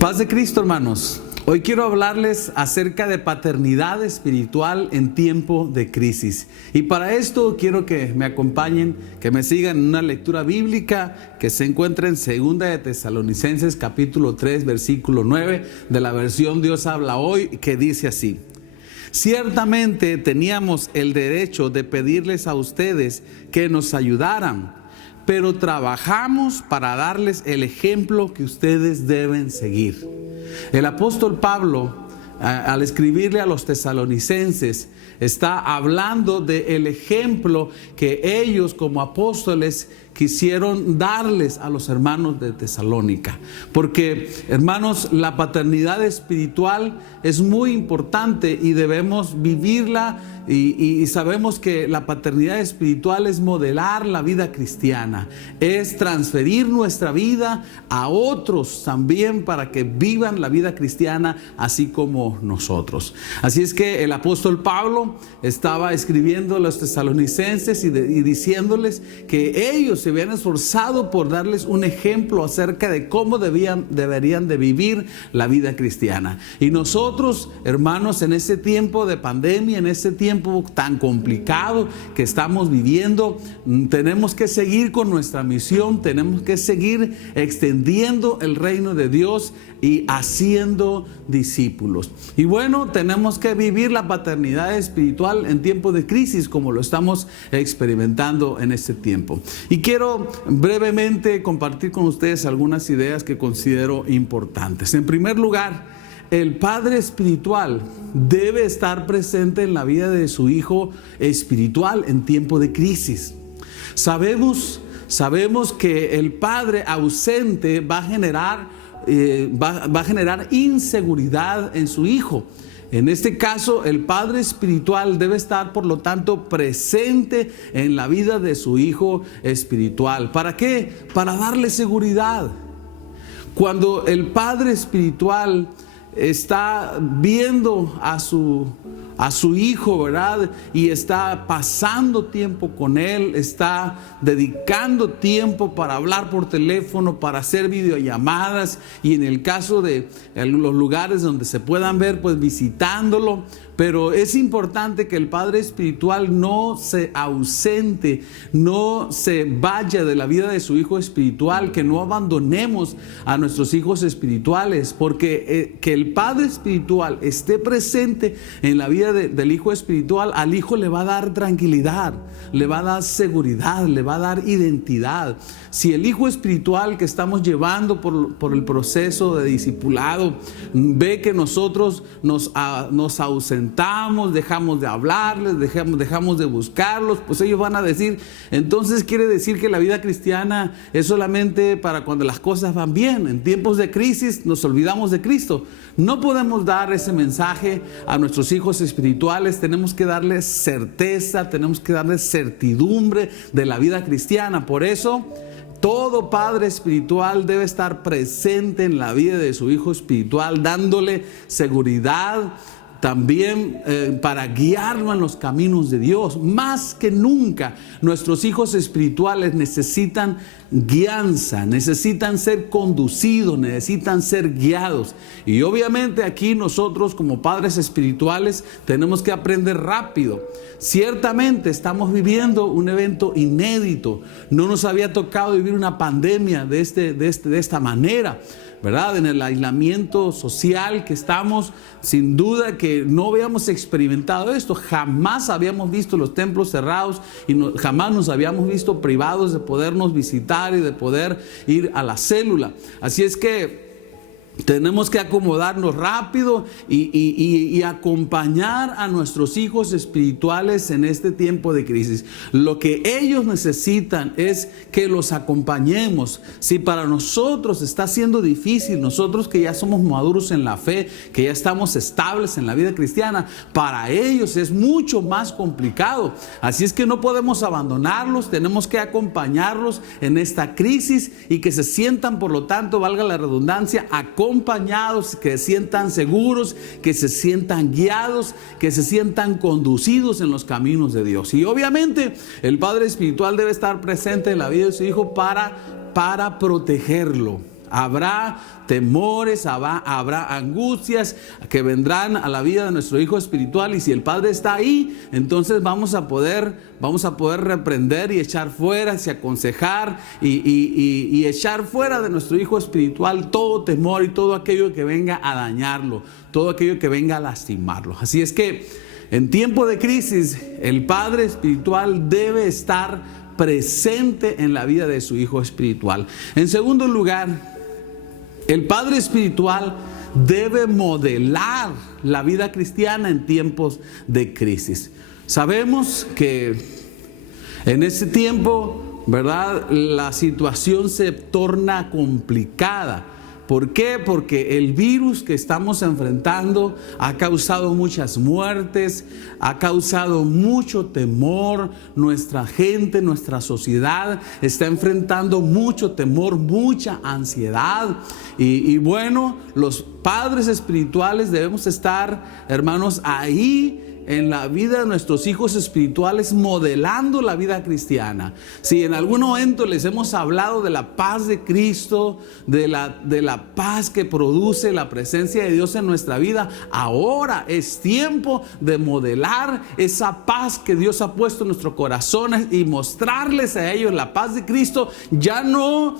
Paz de Cristo, hermanos. Hoy quiero hablarles acerca de paternidad espiritual en tiempo de crisis. Y para esto quiero que me acompañen, que me sigan en una lectura bíblica que se encuentra en 2 de Tesalonicenses capítulo 3 versículo 9 de la versión Dios habla hoy, que dice así: ciertamente teníamos el derecho de pedirles a ustedes que nos ayudaran, pero trabajamos para darles el ejemplo que ustedes deben seguir. El apóstol Pablo, al escribirle a los tesalonicenses, está hablando del ejemplo que ellos como apóstoles quisieron darles a los hermanos de Tesalónica. Porque, hermanos, la paternidad espiritual es muy importante y debemos vivirla. Y sabemos que la paternidad espiritual es modelar la vida cristiana, es transferir nuestra vida a otros también para que vivan la vida cristiana así como nosotros. Así es que el apóstol Pablo estaba escribiendo a los tesalonicenses y diciéndoles que ellos se habían esforzado por darles un ejemplo acerca de cómo deberían de vivir la vida cristiana. Y nosotros, hermanos, en ese tiempo de pandemia, en ese tiempo tan complicado que estamos viviendo, tenemos que seguir con nuestra misión, tenemos que seguir extendiendo el reino de Dios y haciendo discípulos. Y bueno, tenemos que vivir la paternidad espiritual en tiempo de crisis como lo estamos experimentando en este tiempo. Y quiero brevemente compartir con ustedes algunas ideas que considero importantes. En primer lugar, el padre espiritual debe estar presente en la vida de su hijo espiritual en tiempo de crisis. Sabemos que el padre ausente va a generar inseguridad en su hijo. En este caso, el padre espiritual debe estar, por lo tanto, presente en la vida de su hijo espiritual. ¿Para qué? Para darle seguridad. Cuando el padre espiritual está viendo a su hijo, ¿verdad? Y está pasando tiempo con él, está dedicando tiempo para hablar por teléfono, para hacer videollamadas, y en el caso de los lugares donde se puedan ver, pues visitándolo. Pero es importante que el padre espiritual no se ausente, no se vaya de la vida de su hijo espiritual, que no abandonemos a nuestros hijos espirituales, porque que el padre espiritual esté presente en la vida del hijo espiritual, al hijo le va a dar tranquilidad, le va a dar seguridad, le va a dar identidad. Si el hijo espiritual que estamos llevando por el proceso de discipulado ve que nosotros nos ausentamos, dejamos de hablarles, dejamos de buscarlos, pues ellos van a decir, entonces quiere decir que la vida cristiana es solamente para cuando las cosas van bien. En tiempos de crisis nos olvidamos de Cristo. No podemos dar ese mensaje a nuestros hijos espirituales. Tenemos que darles certeza, tenemos que darles certidumbre de la vida cristiana. Por eso, todo padre espiritual debe estar presente en la vida de su hijo espiritual, dándole seguridad, también para guiarlo en los caminos de Dios. Más que nunca, nuestros hijos espirituales necesitan guianza, necesitan ser conducidos, necesitan ser guiados. Y obviamente aquí nosotros como padres espirituales tenemos que aprender rápido. Ciertamente estamos viviendo un evento inédito. No nos había tocado vivir una pandemia de esta manera, ¿verdad? En el aislamiento social que estamos, sin duda que no habíamos experimentado esto. Jamás habíamos visto los templos cerrados y jamás nos habíamos visto privados de podernos visitar y de poder ir a la célula. Así es que tenemos que acomodarnos rápido y acompañar a nuestros hijos espirituales en este tiempo de crisis. Lo que ellos necesitan es que los acompañemos. Si para nosotros está siendo difícil, nosotros que ya somos maduros en la fe, que ya estamos estables en la vida cristiana, para ellos es mucho más complicado. Así es que no podemos abandonarlos, tenemos que acompañarlos en esta crisis y que se sientan, por lo tanto, valga la redundancia, acompañados, que se sientan seguros, que se sientan guiados, que se sientan conducidos en los caminos de Dios. Y obviamente el padre espiritual debe estar presente en la vida de su hijo para protegerlo. Habrá temores, habrá angustias que vendrán a la vida de nuestro hijo espiritual, y si el Padre está ahí, entonces vamos a poder reprender y echar fuera, y aconsejar y echar fuera de nuestro hijo espiritual todo temor y todo aquello que venga a dañarlo, todo aquello que venga a lastimarlo. Así es que en tiempo de crisis, el padre espiritual debe estar presente en la vida de su hijo espiritual. En segundo lugar, el padre espiritual debe modelar la vida cristiana en tiempos de crisis. Sabemos que en ese tiempo, ¿verdad?, la situación se torna complicada. ¿Por qué? Porque el virus que estamos enfrentando ha causado muchas muertes, ha causado mucho temor. Nuestra gente, nuestra sociedad está enfrentando mucho temor, mucha ansiedad. Y bueno, los padres espirituales debemos estar, hermanos, ahí en la vida de nuestros hijos espirituales, modelando la vida cristiana. Si en algún momento les hemos hablado de la paz de Cristo, de la paz que produce la presencia de Dios en nuestra vida, ahora es tiempo de modelar esa paz que Dios ha puesto en nuestros corazones y mostrarles a ellos la paz de Cristo, ya no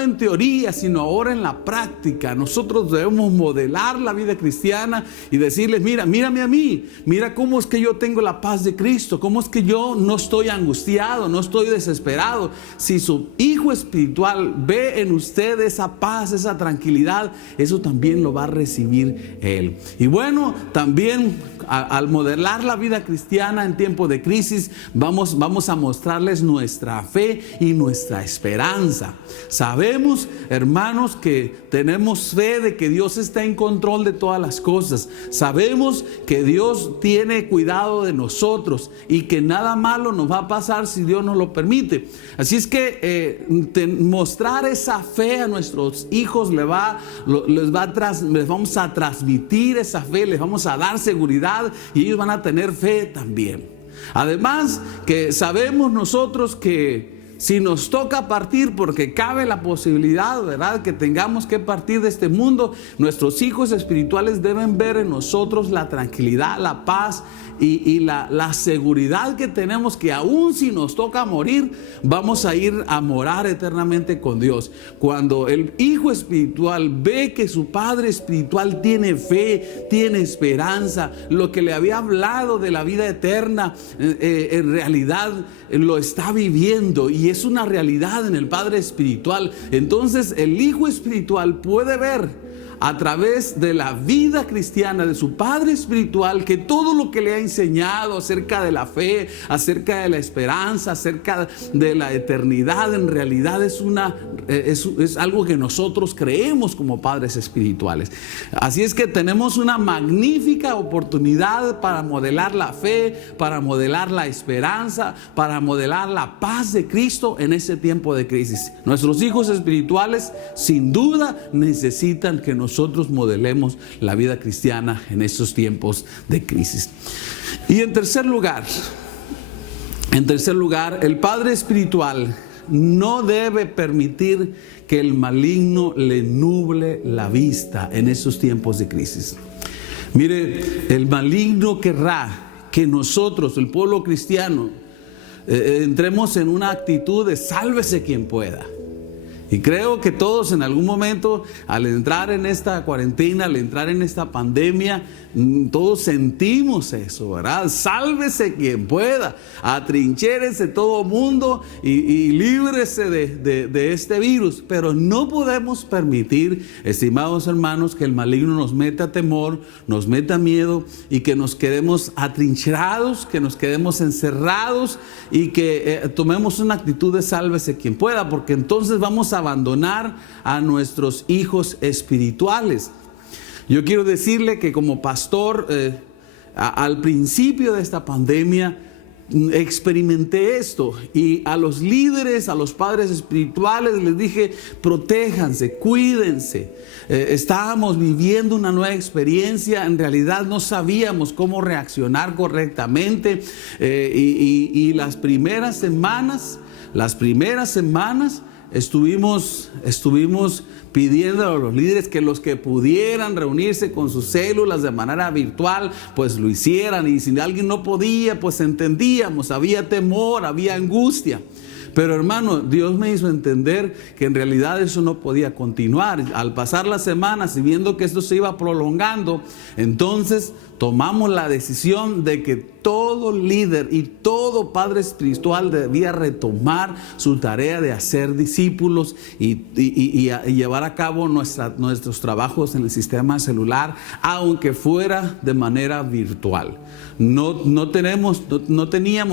en teoría, sino ahora en la práctica. Nosotros debemos modelar la vida cristiana y decirles: mírame a mí, mira cómo es que yo tengo la paz de Cristo, cómo es que yo no estoy angustiado, no estoy desesperado. Si su hijo espiritual ve en usted esa paz, esa tranquilidad, eso también lo va a recibir él. Y bueno, también al modelar la vida cristiana en tiempo de crisis, vamos a mostrarles nuestra fe y nuestra esperanza. Sabemos, hermanos, que tenemos fe de que Dios está en control de todas las cosas. Sabemos que Dios tiene cuidado de nosotros y que nada malo nos va a pasar si Dios nos lo permite. Así es que mostrar esa fe a nuestros hijos les vamos a transmitir esa fe, les vamos a dar seguridad y ellos van a tener fe también. Además, que sabemos nosotros que si nos toca partir, porque cabe la posibilidad, ¿verdad?, que tengamos que partir de este mundo, nuestros hijos espirituales deben ver en nosotros la tranquilidad, la paz y la seguridad que tenemos, que aún si nos toca morir, vamos a ir a morar eternamente con Dios. Cuando el hijo espiritual ve que su padre espiritual tiene fe, tiene esperanza, lo que le había hablado de la vida eterna, en realidad lo está viviendo y es una realidad en el padre espiritual. Entonces el hijo espiritual puede ver a través de la vida cristiana de su padre espiritual que todo lo que le ha enseñado acerca de la fe, acerca de la esperanza, acerca de la eternidad, en realidad es algo que nosotros creemos como padres espirituales. Así es que tenemos una magnífica oportunidad para modelar la fe, para modelar la esperanza, para modelar la paz de Cristo en ese tiempo de crisis. Nuestros hijos espirituales sin duda necesitan que nosotros modelemos la vida cristiana en estos tiempos de crisis. Y en tercer lugar, el padre espiritual no debe permitir que el maligno le nuble la vista en esos tiempos de crisis. Mire, el maligno querrá que nosotros, el pueblo cristiano, entremos en una actitud de sálvese quien pueda. Y creo que todos en algún momento, al entrar en esta cuarentena, al entrar en esta pandemia, todos sentimos eso, ¿verdad? Sálvese quien pueda, atrinchérese todo mundo y líbrese de este virus. Pero no podemos permitir, estimados hermanos, que el maligno nos meta temor, nos meta miedo y que nos quedemos atrincherados, que nos quedemos encerrados y que tomemos una actitud de sálvese quien pueda, porque entonces vamos a abandonar a nuestros hijos espirituales. Yo quiero decirle que como pastor, al principio de esta pandemia, experimenté esto y a los líderes, a los padres espirituales les dije: protéjanse, cuídense. Estábamos viviendo una nueva experiencia, en realidad no sabíamos cómo reaccionar correctamente, y las primeras semanas estuvimos pidiendo a los líderes que los que pudieran reunirse con sus células de manera virtual, pues lo hicieran. Y si alguien no podía, pues entendíamos, había temor, había angustia. Pero hermano, Dios me hizo entender que en realidad eso no podía continuar. Al pasar las semanas y viendo que esto se iba prolongando, entonces tomamos la decisión de que todo líder y todo padre espiritual debía retomar su tarea de hacer discípulos y llevar a cabo nuestros trabajos en el sistema celular, aunque fuera de manera virtual. No teníamos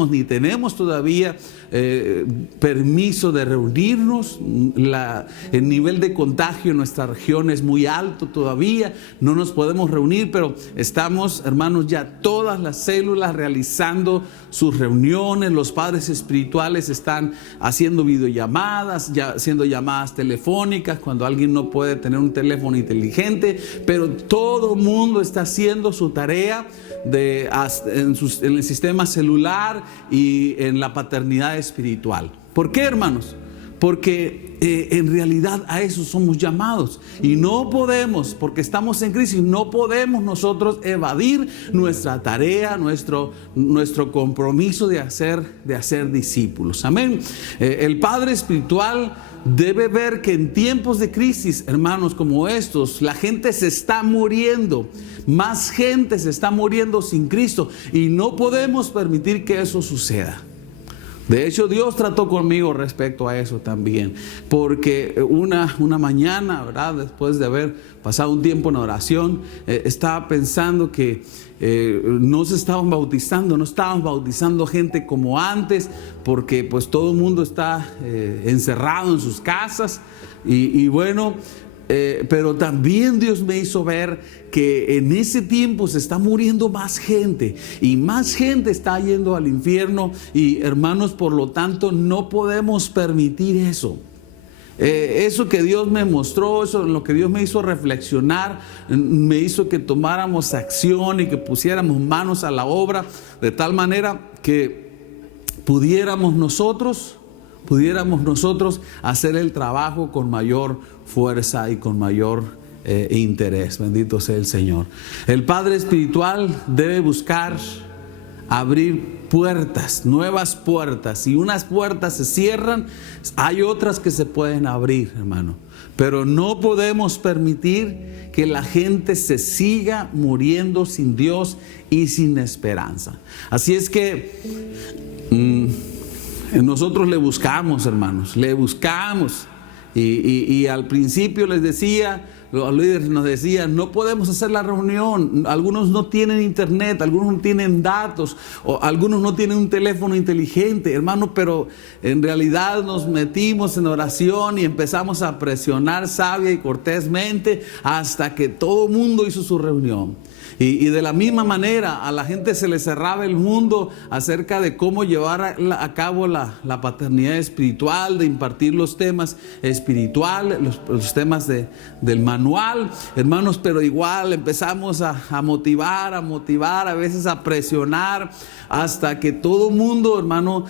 ni tenemos todavía permiso de reunirnos. El nivel de contagio en nuestra región es muy alto todavía. No nos podemos reunir, pero estamos, hermanos, ya todas las células realizando sus reuniones. Los padres espirituales están haciendo videollamadas, ya haciendo llamadas telefónicas cuando alguien no puede tener un teléfono inteligente, pero todo el mundo está haciendo su tarea en el sistema celular y en la paternidad espiritual. ¿Por qué, hermanos? Porque en realidad a eso somos llamados y no podemos, porque estamos en crisis, no podemos nosotros evadir nuestra tarea, nuestro compromiso de hacer discípulos. Amén. El padre espiritual debe ver que en tiempos de crisis, hermanos, como estos, la gente se está muriendo. Más gente se está muriendo sin Cristo y no podemos permitir que eso suceda. De hecho, Dios trató conmigo respecto a eso también, porque una mañana, ¿verdad?, después de haber pasado un tiempo en oración, estaba pensando que no estaban bautizando gente como antes, porque pues todo el mundo está encerrado en sus casas y bueno. Pero también Dios me hizo ver que en ese tiempo se está muriendo más gente y más gente está yendo al infierno y hermanos, por lo tanto no podemos permitir eso. Eso que Dios me mostró, eso en lo que Dios me hizo reflexionar, me hizo que tomáramos acción y que pusiéramos manos a la obra de tal manera que pudiéramos nosotros hacer el trabajo con mayor fuerza y con mayor interés. Bendito sea el Señor. El padre espiritual debe buscar abrir puertas, nuevas puertas. Si unas puertas se cierran, hay otras que se pueden abrir, hermano. Pero no podemos permitir que la gente se siga muriendo sin Dios y sin esperanza. Así es que nosotros le buscamos, hermanos, le buscamos. Y al principio les decía, los líderes nos decían, no podemos hacer la reunión, algunos no tienen internet, algunos no tienen datos, o algunos no tienen un teléfono inteligente, hermano, pero en realidad nos metimos en oración y empezamos a presionar sabia y cortésmente hasta que todo el mundo hizo su reunión. Y de la misma manera a la gente se le cerraba el mundo acerca de cómo llevar a cabo la paternidad espiritual, de impartir los temas espirituales, los temas del manual, hermanos, pero igual empezamos a motivar, a veces a presionar, hasta que todo el mundo, hermano,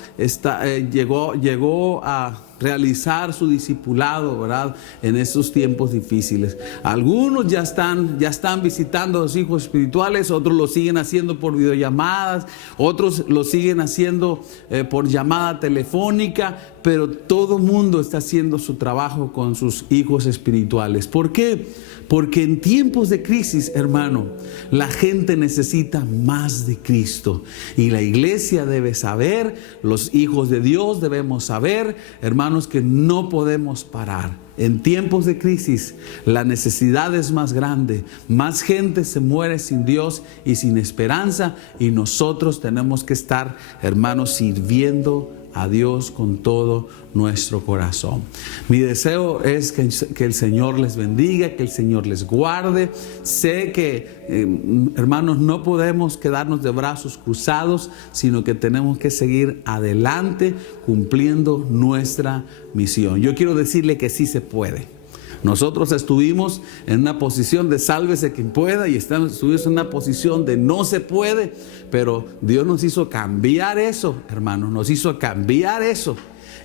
llegó a realizar su discipulado, ¿verdad?, en estos tiempos difíciles. Algunos ya están visitando a los hijos espirituales, otros lo siguen haciendo por videollamadas, otros lo siguen haciendo por llamada telefónica, pero todo el mundo está haciendo su trabajo con sus hijos espirituales. ¿Por qué? Porque en tiempos de crisis, hermano, la gente necesita más de Cristo. Y la iglesia debe saber, los hijos de Dios debemos saber, hermanos, que no podemos parar. En tiempos de crisis, la necesidad es más grande. Más gente se muere sin Dios y sin esperanza. Y nosotros tenemos que estar, hermanos, sirviendo a Dios con todo nuestro corazón. Mi deseo es que el Señor les bendiga, que el Señor les guarde. Sé que, hermanos, no podemos quedarnos de brazos cruzados, sino que tenemos que seguir adelante cumpliendo nuestra misión. Yo quiero decirle que sí se puede. Nosotros estuvimos en una posición de sálvese quien pueda y estuvimos en una posición de no se puede, pero Dios nos hizo cambiar eso, hermanos, nos hizo cambiar eso.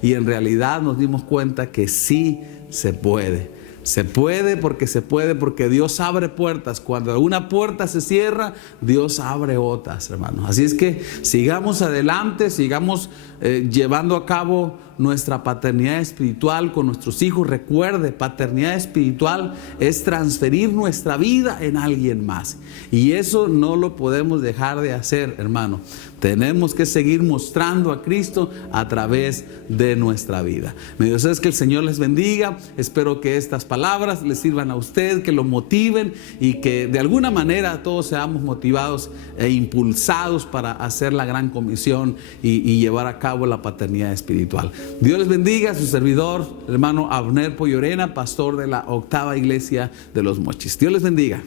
y en realidad nos dimos cuenta que sí se puede. Se puede porque Dios abre puertas. Cuando una puerta se cierra, Dios abre otras, hermanos. Así es que sigamos adelante, sigamos llevando a cabo nuestra paternidad espiritual con nuestros hijos. Recuerde, paternidad espiritual es transferir nuestra vida en alguien más. Y eso no lo podemos dejar de hacer, hermano. Tenemos que seguir mostrando a Cristo a través de nuestra vida. Mi Dios es que el Señor les bendiga. Espero que estas palabras les sirvan a usted, que lo motiven y que de alguna manera todos seamos motivados e impulsados para hacer la gran comisión y llevar a cabo la paternidad espiritual. Dios les bendiga. Su servidor, hermano Abner Poyorena, pastor de la Octava Iglesia de Los Mochis. Dios les bendiga.